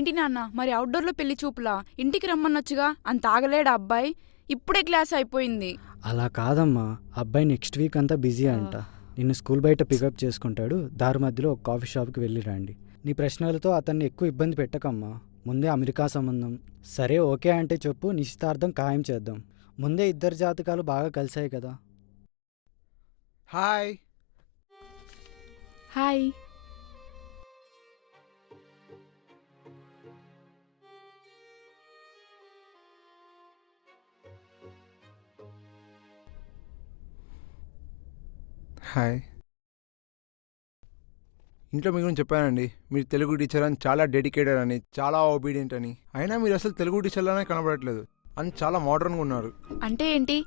నాన్న మరి అవుట్డోర్లో పెళ్ళి చూపులా? ఇంటికి రమ్మన్నొచ్చుగా అంత ఆగలేడా అబ్బాయి? ఇప్పుడే క్లాస్ అయిపోయింది. అలా కాదమ్మా అబ్బాయి నెక్స్ట్ వీక్ అంతా బిజీ అంట. నిన్ను స్కూల్ బయట పికప్ చేసుకుంటాడు దారి మధ్యలో ఒక కాఫీ షాప్కి వెళ్ళి రండి. నీ ప్రశ్నలతో అతన్ని ఎక్కువ ఇబ్బంది పెట్టకమ్మా. ముందే అమెరికా సంబంధం. సరే ఓకే అంటే చెప్పు నిశ్చితార్థం ఖాయం చేద్దాం. ముందే ఇద్దరు జాతకాలు బాగా కలిసాయి కదా. Hi hi hi. ఇంట్లో మీ గురించి చెప్పానండి. మీరు తెలుగు టీచర్ అని చాలా డెడికేటెడ్ అని చాలా ఒబీడియంట్ అని. అయినా మీరు అసలు తెలుగు టీచర్లానే కనబడట్లేదు. అని చాలా మోడర్న్గా ఉన్నారు. అంటే ఏంటి?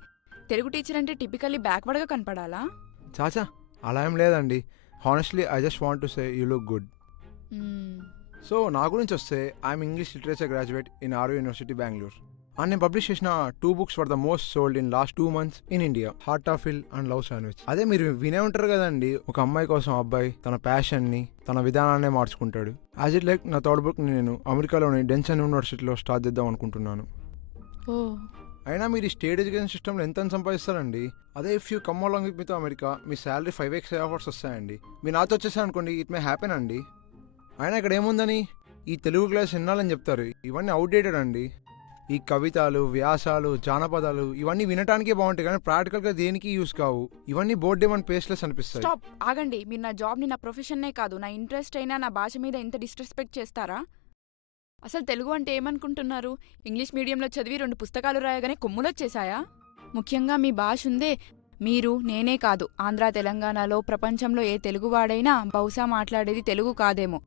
తెలుగు టీచర్ అంటే టిపికల్లీ బ్యాక్వర్డ్గా కనపడాలా? చాచా అలా ఏం లేదండి. Honestly I just want to say you look good. So నా గురించి వస్తే I'm English literature graduate in our university Bengaluru and నేను పబ్లిష్ చేసిన two books for the most sold in last two months in India heart of hill and love sandwich అదే మీరు వినే ఉంటారు కదండి ఒక అమ్మాయి కోసం అబ్బాయి తన ప్యాషన్ని తన విధానాన్నే మార్చుకుంటాడు. యాజ్ ఇట్ లైక్ నా థర్డ్ బుక్ నేను అమెరికాలోని డెన్సన్ యూనివర్సిటీలో స్టార్ట్ చేద్దాం అనుకుంటున్నాను. అయినా మీరు ఈ స్టేట్ ఎడ్యుకేషన్ సిస్టంలో ఎంత సంపాదిస్తారండి? అదే if you come along with మీతో అమెరికా మీ శాలరీ ఫైవ్ ఎక్స్ ఆఫర్స్ వస్తాయండి. మీ నాతో వచ్చేసా అనుకోండి ఇట్ మే హ్యాపెన్ అండి. అయినా ఇక్కడ ఏముందని? ఈ తెలుగు క్లాస్ ఎన్నాలని చెప్తారు? ఇవన్నీ అవుట్డేటెడ్ అండి. ఈ కవితలు వ్యాసాలు జానపదాలు ఇవన్నీ వినటానికే బాగుంటాయి కానీ ప్రాక్టికల్గా దేనికి యూస్ కావు? ఇవన్నీ బోర్డ్ ఏమని పేస్లెస్ అనిపిస్తాయి? స్టాప్! ఆగండి. మీరు నా జాబ్ని నా ప్రొఫెషన్నే కాదు నా ఇంట్రెస్ట్ అయినా నా భాష మీద ఇంత డిస్రెస్పెక్ట్ చేస్తారా? అసలు తెలుగు అంటే ఏమనుకుంటున్నారు? ఇంగ్లీష్ మీడియంలో చదివి రెండు పుస్తకాలు రాయగానే కొమ్ములొచ్చేశాయా? ముఖ్యంగా మీ భాష ఉందే మీరు నేనే కాదు. ఆంధ్ర తెలంగాణలో ప్రపంచంలో ఏ తెలుగువాడైనా బహుశా మాట్లాడేది తెలుగు కాదేమో.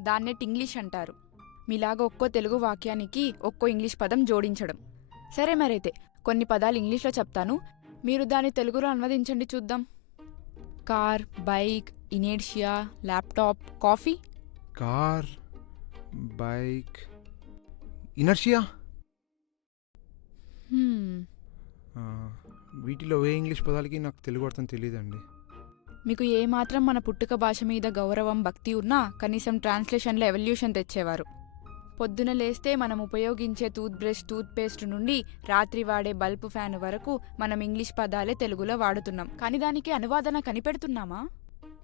దాన్నే టింగ్లీష్ అంటారు. మీలాగా ఒక్కో తెలుగు వాక్యానికి ఒక్కో ఇంగ్లీష్ పదం జోడించడం. సరే మరైతే కొన్ని పదాలు ఇంగ్లీష్లో చెప్తాను. మీరు దాన్ని తెలుగులో అనువదించండి చూద్దాం. Car bike inertia laptop coffee? Car bike inertia. వీటిలో ఏ ఇంగ్లీష్ పదాలకి నాకు తెలుగు అర్థం తెలియదండి. మీకు ఏమాత్రం మన పుట్టుక భాష మీద గౌరవం భక్తి ఉన్నా కనీసం ట్రాన్స్లేషన్లో ఎవల్యూషన్ తెచ్చేవారు. పొద్దున లేస్తే మనం ఉపయోగించే టూత్ బ్రష్ టూత్ పేస్ట్ నుండి రాత్రి వాడే బల్బ్ ఫ్యాన్ వరకు మనం ఇంగ్లీష్ పదాలే తెలుగులో వాడుతున్నాం. కానీ దానికి అనువాదన కనిపెడుతున్నామా?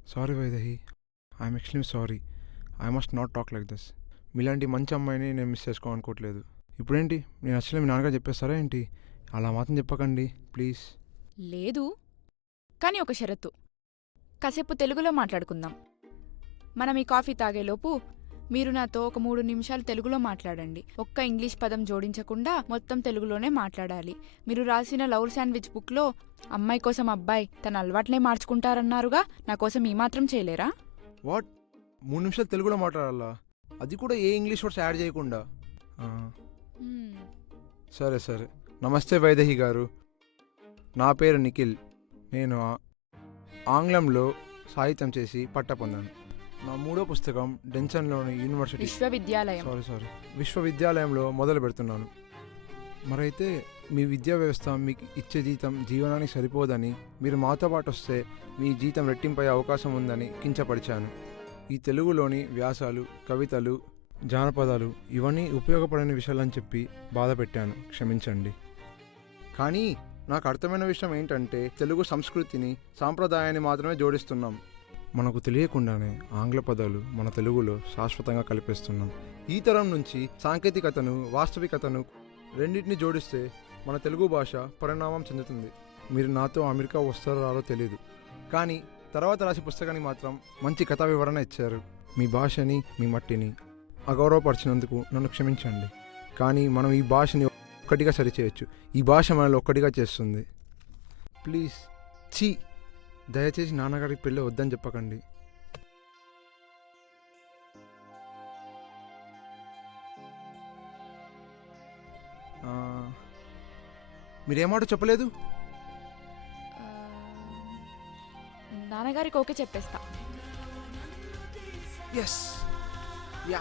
Sorry Vaidehi. I'm extreme sorry. I must not talk like this. మీలాంటి మంచి అమ్మాయిని నేను మిస్ చేసుకోవాలనుకోవట్లేదు. ఇప్పుడేంటి? నేను అసలు మీ నాన్నగారు చెప్పేస్తారా ఏంటి? అలా మాత్రం చెప్పకండి ప్లీజ్. లేదు. కానీ ఒక షరతు కాసేపు తెలుగులో మాట్లాడుకుందాం. మనం ఈ కాఫీ తాగేలోపు మీరు నాతో ఒక మూడు నిమిషాలు తెలుగులో మాట్లాడండి. ఒక్క ఇంగ్లీష్ పదం జోడించకుండా మొత్తం తెలుగులోనే మాట్లాడాలి. మీరు రాసిన లవ్ శాండ్విచ్ బుక్లో అమ్మాయి కోసం అబ్బాయి తన అలవాట్లే మార్చుకుంటారన్నారుగా నా కోసం ఈ మాత్రం చేయలేరా? వాట్? మూడు నిమిషాలు తెలుగులో మాట్లాడాలా? అది కూడా ఏ ఇంగ్లీష్ వర్డ్స్ యాడ్ చేయకుండా? ఆ, సరే సరే. నమస్తే వైదేహి గారు. నా పేరు నిఖిల్. నేను ఆ- ఆంగ్లంలో సాహిత్యం చేసి పట్ట పొందాను నా మూడో పుస్తకం డెన్సన్లోని యూనివర్సిటీ. విశ్వవిద్యాలయం. Sorry sorry. విశ్వవిద్యాలయంలో మొదలు పెడుతున్నాను. మరైతే మీ విద్యా వ్యవస్థ మీకు ఇచ్చే జీతం జీవనానికి సరిపోదని మీరు మాతో పాటు వస్తే మీ జీతం రెట్టింపయ్యే అవకాశం ఉందని కించపరిచాను. ఈ తెలుగులోని వ్యాసాలు కవితలు జానపదాలు ఇవన్నీ ఉపయోగపడని విషయాలని చెప్పి బాధ పెట్టాను. క్షమించండి. కానీ నాకు అర్థమైన విషయం ఏంటంటే తెలుగు సంస్కృతిని సాంప్రదాయాన్ని మాత్రమే జోడిస్తున్నాం. మనకు తెలియకుండానే ఆంగ్ల పదాలు మన తెలుగులో శాశ్వతంగా కల్పిస్తున్నాం. ఈ తరం నుంచి సాంకేతికతను వాస్తవికతను రెండింటిని జోడిస్తే మన తెలుగు భాష పరిణామం చెందుతుంది. మీరు నాతో అమెరికా వస్తారో రారో తెలియదు కానీ తర్వాత రాసే పుస్తకానికి మాత్రం మంచి కథా వివరణ ఇచ్చారు. మీ భాషని మీ మట్టిని అగౌరవపరిచినందుకు నన్ను క్షమించండి. కానీ మనం ఈ భాషని ఒక్కటిగా సరిచేయచ్చు. ఈ భాష మనల్ని ఒక్కటిగా చేస్తుంది. ప్లీజ్. చీ దయచేసి నాన్నగారికి పెళ్ళి వద్దని చెప్పకండి. మీరేమాట చెప్పలేదు? నాన్నగారికి ఓకే చెప్పేస్తా. Yes yeah